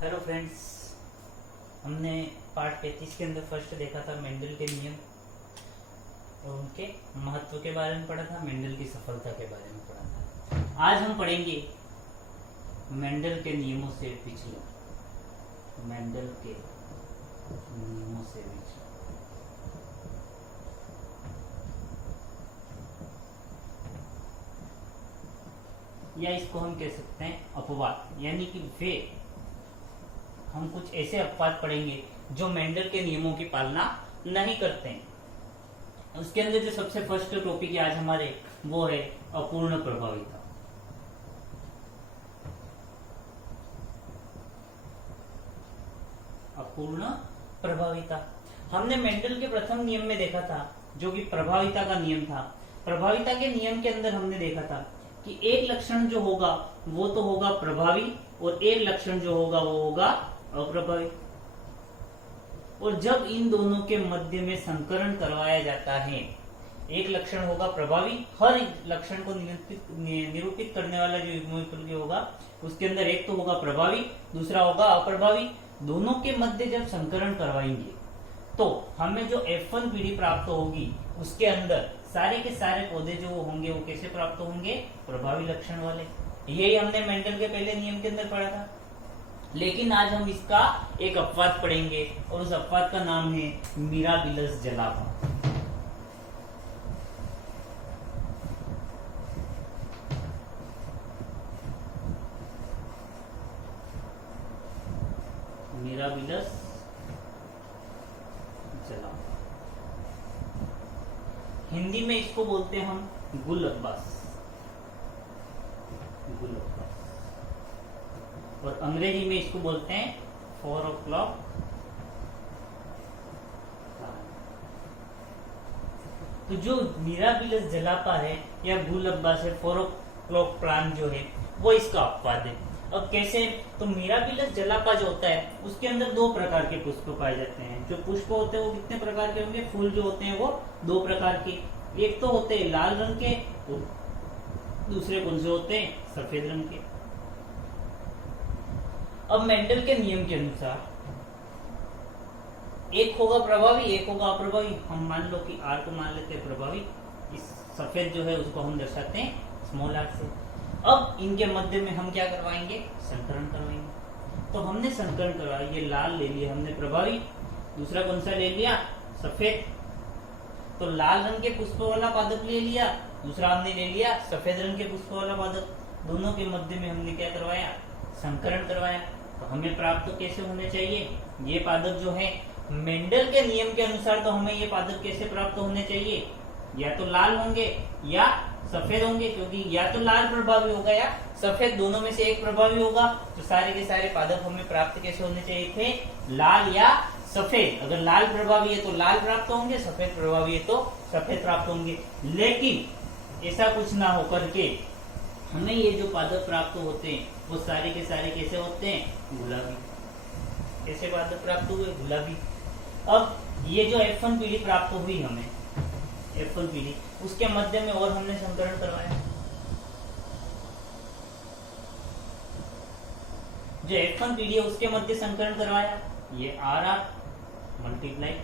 Hello friends, हमने part 35 के अंदर फर्स्ट देखा था मेंडल के नियम और उनके महत्व के बारे में पढ़ा था, मेंडल की सफलता के बारे में पढ़ा था। आज हम पढ़ेंगे मेंडल के नियमों से पिछले, मेंडल के नियमों से पिछले। या इसको हम कह सकते हैं अपवाद, यानी कि वे हम कुछ ऐसे अपवाद पढ़ेंगे जो मेंडल के नियमों की पालना नहीं करते हैं। उसके अंदर जो सबसे फर्स्ट टॉपिक है आज हमारे, वो है अपूर्ण प्रभाविता। अपूर्ण प्रभाविता हमने मेंडल के प्रथम नियम में देखा था, जो कि प्रभाविता का नियम था। प्रभाविता के नियम के अंदर हमने देखा था कि एक लक्षण जो होगा वो तो होगा प्रभावी और एक लक्षण जो होगा वो होगा अप्रभावी। और जब इन दोनों के मध्य में संकरण करवाया जाता है, एक लक्षण होगा प्रभावी, हर लक्षण को निरूपित करने वाला जो युग्म विकल्प होगा उसके अंदर एक तो होगा प्रभावी, दूसरा होगा अप्रभावी। दोनों के मध्य जब संकरण करवाएंगे तो हमें जो F1 पीढ़ी प्राप्त होगी, उसके अंदर सारे के सारे पौधे जो होंगे वो कैसे प्राप्त होंगे, प्रभावी लक्षण वाले। यही हमने मेंडल के पहले नियम के अंदर पढ़ा था। लेकिन आज हम इसका एक अपवाद पढ़ेंगे और उस अपवाद का नाम है मिराबिलस जलापा। मिराबिलस जलापा, हिंदी में इसको बोलते हैं हम गुल अब्बास, गुल अब्बास, और अंग्रेजी में इसको बोलते हैं 4 o'clock। तो जो मिराबिलस जलापा है या गुल अब्बास है, 4 o'clock प्लांट जो है वो इसका अपवाद है। अब कैसे? तो मिराबिलस जलापा जो होता है उसके अंदर दो प्रकार के पुष्प पाए जाते हैं। जो पुष्प होते हैं वो कितने प्रकार के होंगे? फूल जो होते हैं वो दो प्रकार के, एक तो होते हैं लाल रंग के और दूसरे कौन से होते हैं? सफेद रंग के। अब मेंडल के नियम के अनुसार एक होगा प्रभावी, एक होगा अप्रभावी। हम मान लो कि R को मान लेते हैं प्रभावी, इस सफेद जो है उसको हम दर्शाते हैं स्मॉल r से। अब इनके मध्य में हम क्या करवाएंगे? संकरण करवाएंगे। तो हमने संकरण करवाया, ये लाल ले लिया हमने प्रभावी, दूसरा कौन सा ले लिया? सफेद। तो लाल रंग के पुष्प वाला पादप ले लिया, दूसरा हमने ले लिया सफेद रंग के पुष्प वाला पादप। दोनों के मध्य में हमने क्या करवाया? संकरण करवाया। तो हमें प्राप्त कैसे होने चाहिए ये पादप जो है? मेंडल के नियम के अनुसार तो हमें ये पादप कैसे प्राप्त होने चाहिए? या तो लाल होंगे या सफेद होंगे, क्योंकि या तो लाल प्रभावी होगा या सफेद, दोनों में से एक प्रभावी होगा। तो सारे के सारे पादप हमें प्राप्त कैसे होने चाहिए थे? लाल या सफेद। अगर लाल प्रभावी है तो लाल प्राप्त होंगे, सफेद प्रभावी है तो सफेद प्राप्त होंगे। लेकिन ऐसा कुछ ना होकर के हमें ये जो पादप प्राप्त होते हैं वो सारे के सारे कैसे होते हैं? गुलाबी। कैसे पादप प्राप्त हुए? गुलाबी। अब ये जो F1 पीढ़ी प्राप्त हुई हमें, F1 पीढ़ी, उसके मध्य में और हमने संकरण करवाया। जो F1 पीढ़ी है उसके मध्य संकरण करवाया, ये RR मल्टीप्लाई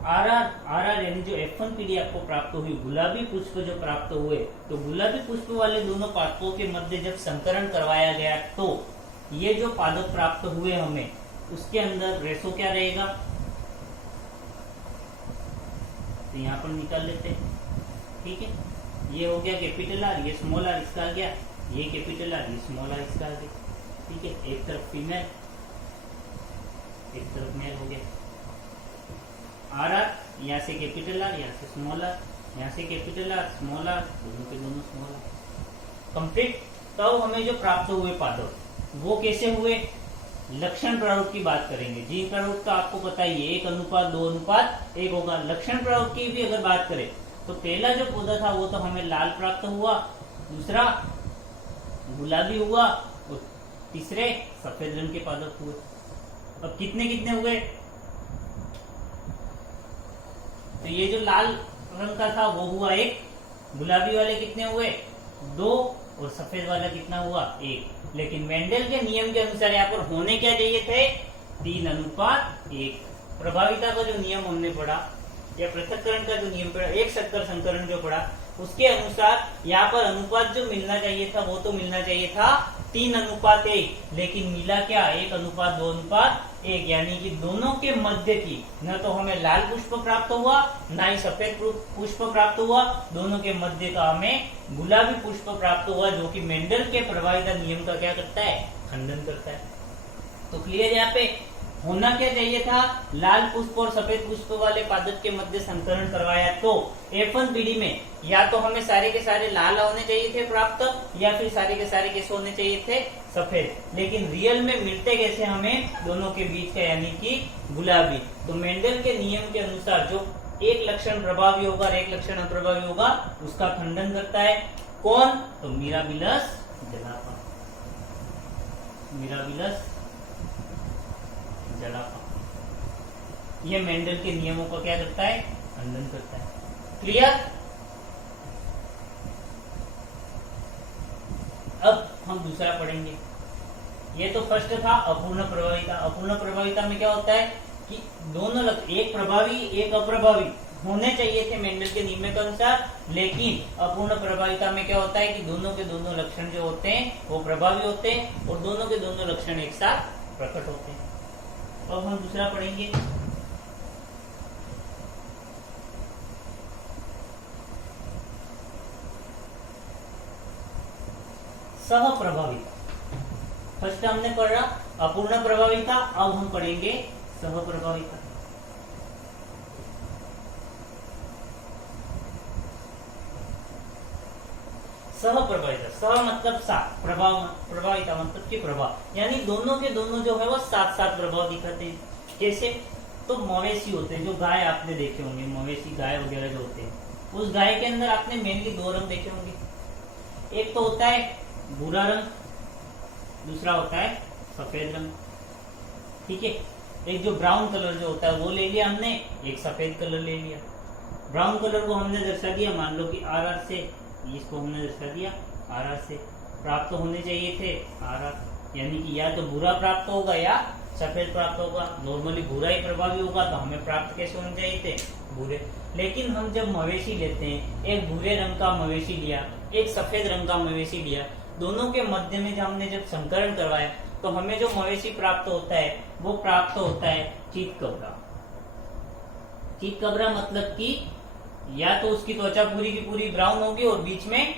RR यानी जो F1 पीढ़ी आपको प्राप्त हुई, गुलाबी पुष्प जो प्राप्त हुए, तो गुलाबी पुष्प वाले दोनों पादपों के मध्य जब संकरण करवाया गया तो ये जो पादप प्राप्त हुए हमें, उसके अंदर रेशो क्या रहेगा? तो यहाँ पर निकाल लेते हैं, ठीक है। ये हो गया कैपिटल R, ये स्मॉल r, इसका आ गया ये कैपिटल R, ये स्मॉल r, इसका आ गया, ठीक है। एक तरफ फीमेल, एक तरफ मेल हो गया। RR यहाँ से कैपिटल R, यहाँ से स्मॉल r, यहाँ से कैपिटल R, स्मॉल r, दोनों के दोनों स्मॉल r, कंप्लीट। तब हमें जो प्राप्त हुए पादप वो कैसे हुए? लक्षण प्रारूप की बात करेंगे। जीन प्रारूप तो आपको पता ही है, 1:2:1 होगा। लक्षण प्रारूप की भी अगर बात करें तो पहला जो पौधा था वो तो हमें लाल प्राप्त हुआ, दूसरा गुलाबी हुआ और तीसरे सफेद रंग के पादप हुए। अब कितने कितने हुए? तो ये जो लाल रंग का था वो हुआ एक, गुलाबी वाले कितने हुए? 2, और सफेद वाला कितना हुआ 1। लेकिन मेंडल के नियम के अनुसार यहाँ पर होने क्या चाहिए थे 3:1। प्रभाविता का जो नियम हमने पढ़ा या पृथक्करण का जो नियम पढ़ा, एक शक्कर संकरण जो पढ़ा, उसके अनुसार यहाँ पर अनुपात जो मिलना चाहिए था वो तो मिलना चाहिए था 3:1। लेकिन मिला क्या 1:2:1, यानी कि दोनों के मध्य की न तो हमें लाल पुष्प प्राप्त हुआ न ही सफेद पुष्प प्राप्त हुआ, दोनों के मध्य का हमें गुलाबी पुष्प प्राप्त हुआ, जो कि मेंडल के प्रभाविता नियम का क्या करता है खंडन करता है। तो क्लियर यहाँ पे होना क्या चाहिए था लाल पुष्प और सफेद पुष्प वाले पादप के मध्य संकरण करवाया तो F1 पीढ़ी में या तो हमें सारे के सारे लाल होने चाहिए थे प्राप्त या फिर सारे के सारे कैसे होने चाहिए थे सफेद, लेकिन रियल में मिलते कैसे हमें दोनों के बीच का यानी कि गुलाबी। तो मेंडल के नियम के अनुसार जो एक लक्षण प्रभावी होगा और एक लक्षण अप्रभावी होगा उसका खंडन करता है कौन तो मिराबिलस जलापा। मिराबिलस जलापा ये मेंडल के नियमों का क्या करता है खंडन करता है। क्लियर। अब हम दूसरा पढ़ेंगे। ये तो फर्स्ट था अपूर्ण प्रभाविता। अपूर्ण प्रभाविता में क्या होता है कि दोनों एक प्रभावी एक अप्रभावी होने चाहिए थे मेंडल के नियम के अनुसार, लेकिन अपूर्ण प्रभाविता में क्या होता है कि दोनों के दोनों लक्षण जो होते हैं वो प्रभावी होते हैं और दोनों के दोनों लक्षण एक साथ प्रकट होते हैं। अब हम दूसरा पढ़ेंगे। सह प्रभाविता। फर्स्ट हमने पढ़ा अपूर्ण प्रभाविता, अब हम पढ़ेंगे सह प्रभाविता। सह प्रभाविता, सह मतलब साथ, प्रभाविता मतलब कि प्रभाव, यानी दोनों के दोनों जो है वो साथ साथ प्रभाव दिखाते हैं। कैसे तो मवेशी होते हैं, जो गाय आपने देखे होंगे, मवेशी गाय वगैरह जो होते हैं, उस गाय के अंदर आपने मेनली दो रंग देखे होंगे। एक तो होता है भूरा रंग, दूसरा होता है सफेद रंग। ठीक है, एक जो ब्राउन कलर जो होता है वो ले लिया हमने, एक सफेद कलर ले लिया। ब्राउन कलर को हमने दर्शा दिया मान लो कि RR से, इसको हमने दर्शा दिया RR से। प्राप्त होने चाहिए थे RR, यानी कि या तो भूरा प्राप्त होगा या सफेद प्राप्त होगा। नॉर्मली भूरा ही प्रभावी होगा, तो हमें प्राप्त कैसे होने चाहिए थे भूरे। लेकिन हम जब मवेशी लेते हैं, एक भूरे रंग का मवेशी लिया, एक सफेद रंग का मवेशी लिया, दोनों के मध्य में जब हमने संकरण करवाया तो हमें जो मवेशी प्राप्त होता है वो प्राप्त होता है चीतकबरा। चीतकबरा मतलब कि या तो उसकी त्वचा पूरी की पूरी ब्राउन होगी और बीच में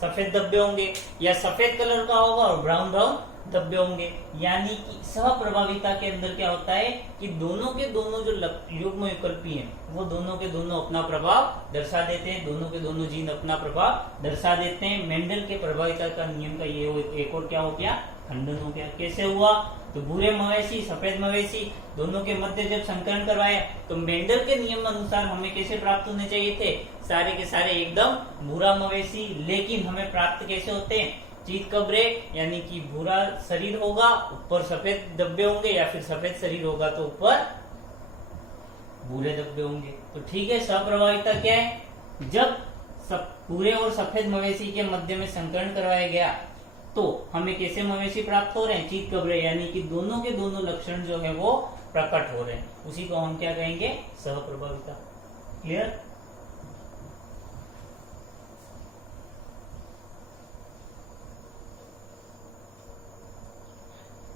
सफेद धब्बे होंगे, या सफेद कलर का होगा और ब्राउन ब्राउन धब्बे होंगे। यानी कि सह प्रभाविता के अंदर क्या होता है कि दोनों के दोनों जो युग्म विकल्पी हैं वो दोनों के दोनों अपना प्रभाव दर्शा देते हैं, दोनों के दोनों जीन अपना प्रभाव दर्शा देते हैं। मेंडल के प्रभाविता का नियम का ये एक और क्या हो गया खंडन हो गया। कैसे हुआ तो भूरे मवेशी सफेद मवेशी दोनों के मध्य जब संकरण करवाया तो मेंडल के नियम अनुसार हमें कैसे प्राप्त होने चाहिए थे सारे के सारे एकदम भूरा मवेशी, लेकिन हमें प्राप्त कैसे होते हैं चीतकबरे, यानी कि भूरा शरीर होगा ऊपर सफेद धब्बे होंगे, या फिर सफेद शरीर होगा तो ऊपर भूरे धब्बे होंगे। तो ठीक है, सप्रभाविता क्या है जब भूरे और सफेद मवेशी के मध्य में संकरण करवाया गया तो हमें कैसे मवेशी प्राप्त हो रहे हैं चीतकबरे, यानी कि दोनों के दोनों लक्षण जो है वो प्रकट हो रहे हैं। उसी को हम क्या कहेंगे सहप्रभाविता। क्लियर।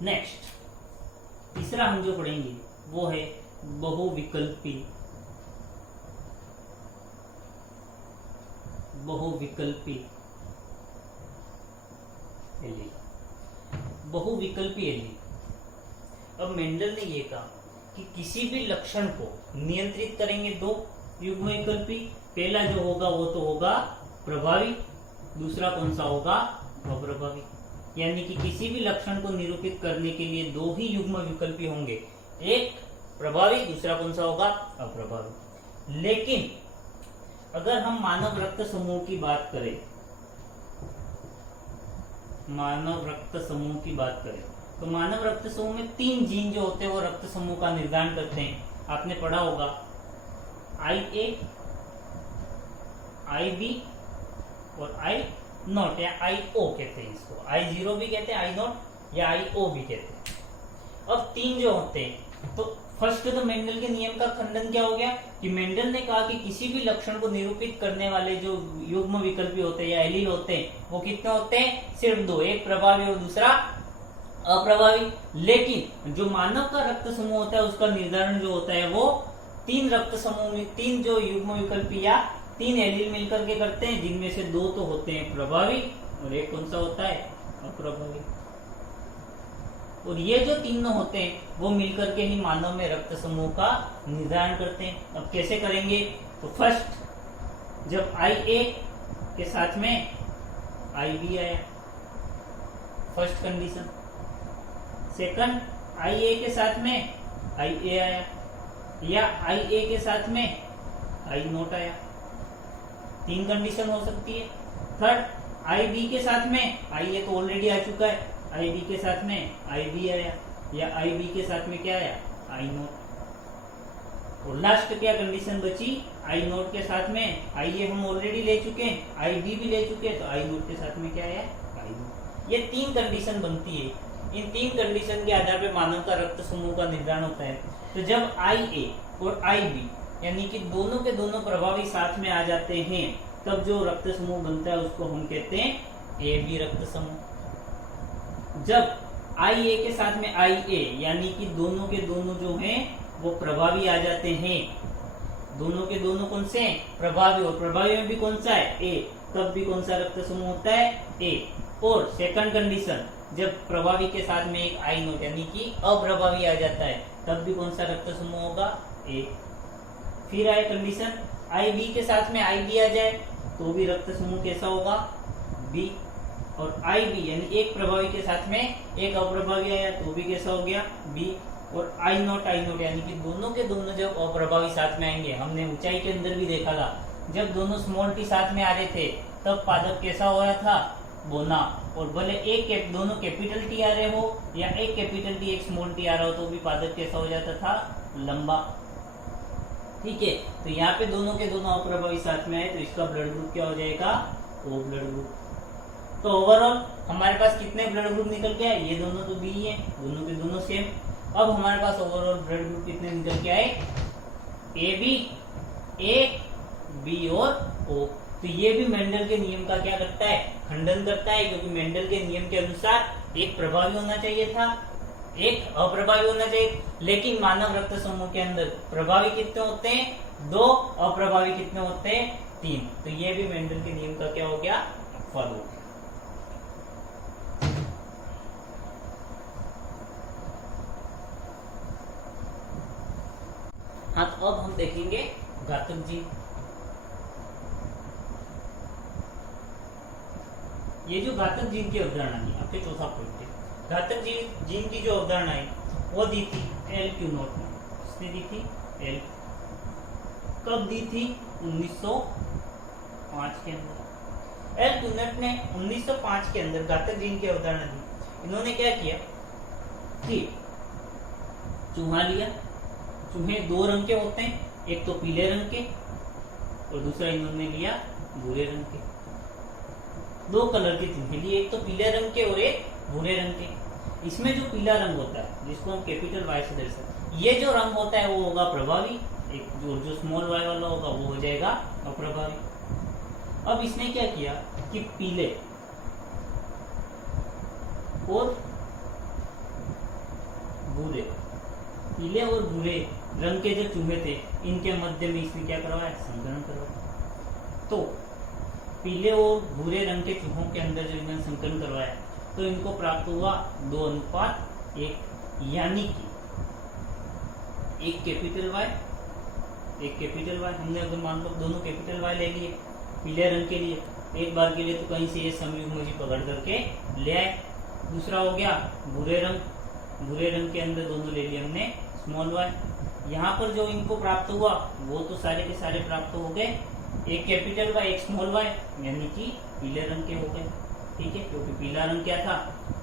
नेक्स्ट तीसरा हम जो पढ़ेंगे वो है बहुविकल्पी। बहुविकल्पी एलील। बहुविकल्पी एलील। अब मेंडल ने ये कहा कि किसी भी लक्षण को नियंत्रित करेंगे दो युग्म विकल्पी। पहला जो होगा वो तो होगा प्रभावी, दूसरा कौन सा होगा अप्रभावी। यानी कि किसी भी लक्षण को निरूपित करने के लिए दो ही युग्म विकल्पी होंगे, एक प्रभावी दूसरा कौन सा होगा अप्रभावी। लेकिन अगर हम मानव रक्त समूह की बात करें, मानव रक्त समूह की बात करें तो मानव रक्त समूह में 3 जीन जो होते हैं वो रक्त समूह का निर्धारण करते हैं। आपने पढ़ा होगा IA, IB और नॉट या IO कहते हैं इसको, I0 भी कहते हैं, I नॉट या IO भी कहते हैं। अब तीन जो होते हैं, तो फर्स्ट तो मेंडल के नियम का खंडन क्या हो गया कि मेंडल ने कहा कि किसी भी लक्षण को निरूपित करने वाले जो युग्म विकल्पी होते हैं या एलील होते हैं वो कितने होते हैं, सिर्फ दो, एक प्रभावी और दूसरा अप्रभावी। लेकिन जो मानव का रक्त समूह होता है उसका निर्धारण जो होता है वो तीन रक्त समूह में, तीन जो युग्म विकल्पी या तीन एलील मिलकर के करते हैं, जिनमें से दो तो होते हैं प्रभावी और एक कौन सा होता है, अप्रभावी। और ये जो तीनों होते हैं वो मिलकर के ही मानव में रक्त समूह का निर्धारण करते हैं। अब कैसे करेंगे, तो फर्स्ट जब IA के साथ में IB आया, फर्स्ट कंडीशन। सेकंड IA के साथ में IA आया, या IA के साथ में I नोट आया, तीन कंडीशन हो सकती है। थर्ड IB के साथ में, IA तो ऑलरेडी आ चुका है, IB के साथ में IB आया, या IB के साथ में क्या आया, I नोट। और लास्ट क्या कंडीशन बची, I नोट के साथ में IA हम ऑलरेडी ले चुके हैं, IB भी ले चुके हैं, तो I नोट के साथ में क्या आया, I नोट। ये तीन कंडीशन बनती है। इन तीन कंडीशन के आधार पे मानव का रक्त समूह का निर्धारण होता है। तो जब IA और IB यानी कि दोनों के दोनों प्रभावी साथ में आ जाते हैं, तब जो रक्त समूह बनता है उसको हम कहते हैं AB रक्त समूह। जब IA के साथ में IA यानी कि दोनों के दोनों जो हैं वो प्रभावी आ जाते हैं, दोनों के दोनों कौन से हैं, प्रभावी, और प्रभावी में भी कौन सा है, A, तब भी कौन सा रक्त समूह होता है, A। और सेकंड कंडीशन, जब प्रभावी के साथ में एक I नोट यानी कि अप्रभावी आ जाता है, तब भी कौन सा रक्त समूह होगा, A। फिर आए कंडीशन IB के साथ में IB आ जाए तो भी रक्त समूह कैसा होगा, B। और IB यानी एक प्रभावी के साथ में एक अप्रभावी आया तो भी कैसा हो गया, B। और I नोट यानी कि दोनों के दोनों जब अप्रभावी साथ में आएंगे, हमने ऊंचाई के अंदर भी देखा था, जब दोनों स्मॉल टी साथ में आ रहे थे तब पादप कैसा हो रहा था, बोना। और भले एक दोनों कैपिटल टी आ रहे हो या एक कैपिटल टी एक स्मॉल टी आ रहा हो तो भी पादप कैसा हो जाता था, लंबा। ठीक है, तो यहाँ पे दोनों के दोनों अप्रभावी साथ में आए तो इसका ब्लड ग्रुप क्या हो जाएगा, O ब्लड ग्रुप। तो ओवरऑल हमारे पास कितने ब्लड ग्रुप निकल के आए, ये दोनों तो B ही है, दोनों के दोनों सेम। अब हमारे पास ओवरऑल ब्लड ग्रुप कितने निकल के आए, AB, A, B और O। तो ये भी मेंडल के नियम का क्या करता है, खंडन करता है, क्योंकि मेंडल के नियम के अनुसार एक प्रभावी होना चाहिए था, एक अप्रभावी होना चाहिए। लेकिन मानव रक्त समूह के अंदर प्रभावी कितने होते हैं, 2, अप्रभावी कितने होते हैं, 3। तो ये भी मेंडल के नियम का क्या हो गया, फल हो गया। हाँ, तो अब हम देखेंगे घातक जीन। ये जो घातक जीन की अवधारणा है आपके चौथा पॉइंट है। घातक जीन की जो अवधारणा है वो दी थी LQ नोट में। किसने दी थी, L। कब दी थी, 1905 के अंदर। LQ नोट ने 1905 के अंदर घातक जीन की अवधारणा दी। इन्होंने क्या किया कि चूहा लिया, चूहे दो रंग के होते हैं, एक तो पीले रंग के और दूसरा इन्होंने लिया भूरे रंग के। दो कलर के चूहे लिए, एक तो पीले रंग के और एक भूरे रंग के। इसमें जो पीला रंग होता है जिसको हम कैपिटल Y से दर्शाते, ये जो रंग होता है वो होगा प्रभावी, एक जो स्मॉल y वाला होगा वो हो जाएगा अप्रभावी। अब इसने क्या किया कि पीले और भूरे रंग के जो चूहे थे इनके मध्य में इसने क्या करवाया, संकरण करवाया। तो पीले और भूरे रंग के चूहों के अंदर जो इन्होंने संकलन करवाया तो इनको प्राप्त हुआ 2:1, यानी कि एक कैपिटल Y, एक कैपिटल Y। हमने अगर मान लो दोनों कैपिटल Y ले लिए पीले रंग के लिए, एक बार के लिए तो कहीं से ये संयुग्म जी पकड़ करके ले आए। दूसरा हो गया भूरे रंग के अंदर दोनों ले लिए हमने स्मॉल y। यहाँ पर जो इनको प्राप्त हुआ वो तो सारे के सारे प्राप्त हो गए, एक कैपिटल Y एक स्मॉल y, यानी कि पीले रंग के हो गए। ठीक है, क्योंकि पीला रंग क्या था,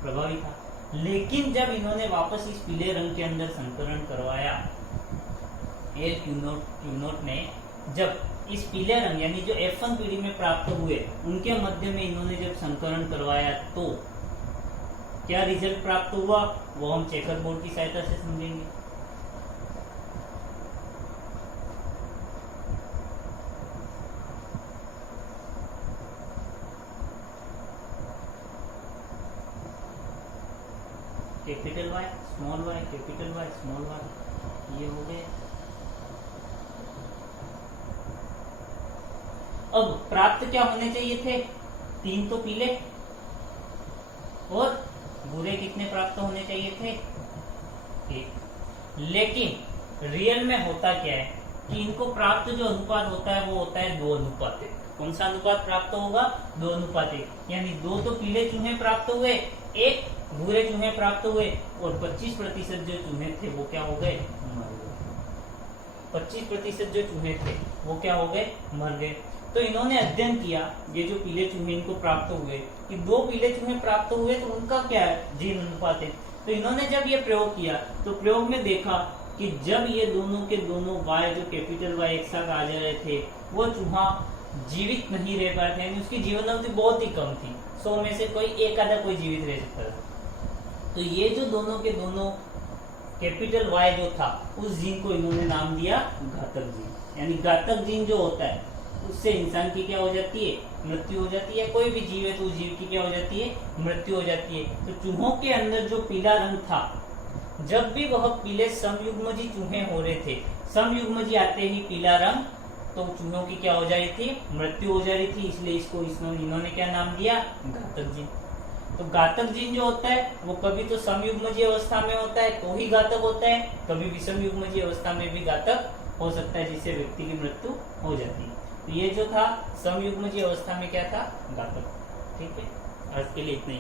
प्रभावी था। लेकिन जब इन्होंने वापस इस पीले रंग के अंदर संकरण करवाया, L Q नोट ने जब इस पीले रंग यानी जो F1 पीढ़ी में प्राप्त हुए उनके मध्य में इन्होंने जब संकरण करवाया तो क्या रिजल्ट प्राप्त हुआ वो हम चेकर बोर्ड की सहायता से समझेंगे। Capital Y small Y capital Y small Y ये हो गए। अब प्राप्त क्या होने चाहिए थे, 3 तो पीले और भूरे कितने प्राप्त होने चाहिए थे, 1। लेकिन रियल में होता क्या है कि इनको प्राप्त जो अनुपात होता है वो होता है 2:1। कौन सा अनुपात प्राप्त होगा, 2:1। यानी 2 तो पीले चूहे प्राप्त हुए, 1 भूरे चूहे प्राप्त हुए और 25% जो चूहे थे वो क्या हो गए, मर गए। 25% जो चूहे थे वो क्या हो गए, मर गए। तो इन्होंने अध्ययन किया, ये जो पीले चूहे इनको प्राप्त हुए कि 2 पीले चूहे प्राप्त हुए तो उनका क्या है, जीन अनुपात है। तो इन्होंने जब ये प्रयोग किया तो प्रयोग में देखा कि जब ये दोनों के दोनों वाय जो कैपिटल वाई एक साथ आ जा रहे थे वो चूहा जीवित नहीं रह पाए थे, यानी उसकी जीवन अवधि बहुत ही कम थी, 100 में से कोई एक आधा कोई जीवित रह सकता था। तो ये जो दोनों के दोनों कैपिटल वाई जो था उस जीन को इन्होंने नाम दिया घातक जीन। यानी घातक जीन जो होता है उससे इंसान की क्या हो जाती है, मृत्यु हो जाती है। कोई भी जीव है तो उस जीव की क्या हो जाती है, मृत्यु हो जाती है। तो चूहों के अंदर जो पीला रंग था, जब भी वह पीले समयुग्मजी चूहे हो रहे थे, समयुग्मजी आते ही पीला रंग, तो चूहों की क्या हो जा रही थी, मृत्यु हो जा रही थी। इसलिए इसको इन्होंने क्या नाम दिया, घातक जीन। तो घातक जीन जो होता है वो कभी तो समयुग्मजी अवस्था में होता है तो ही घातक होता है, कभी विषमयुग्मजी अवस्था में भी घातक हो सकता है, जिससे व्यक्ति की मृत्यु हो जाती है। तो ये जो था समयुग्मजी अवस्था में क्या था, घातक। ठीक है, आज के लिए इतना ही।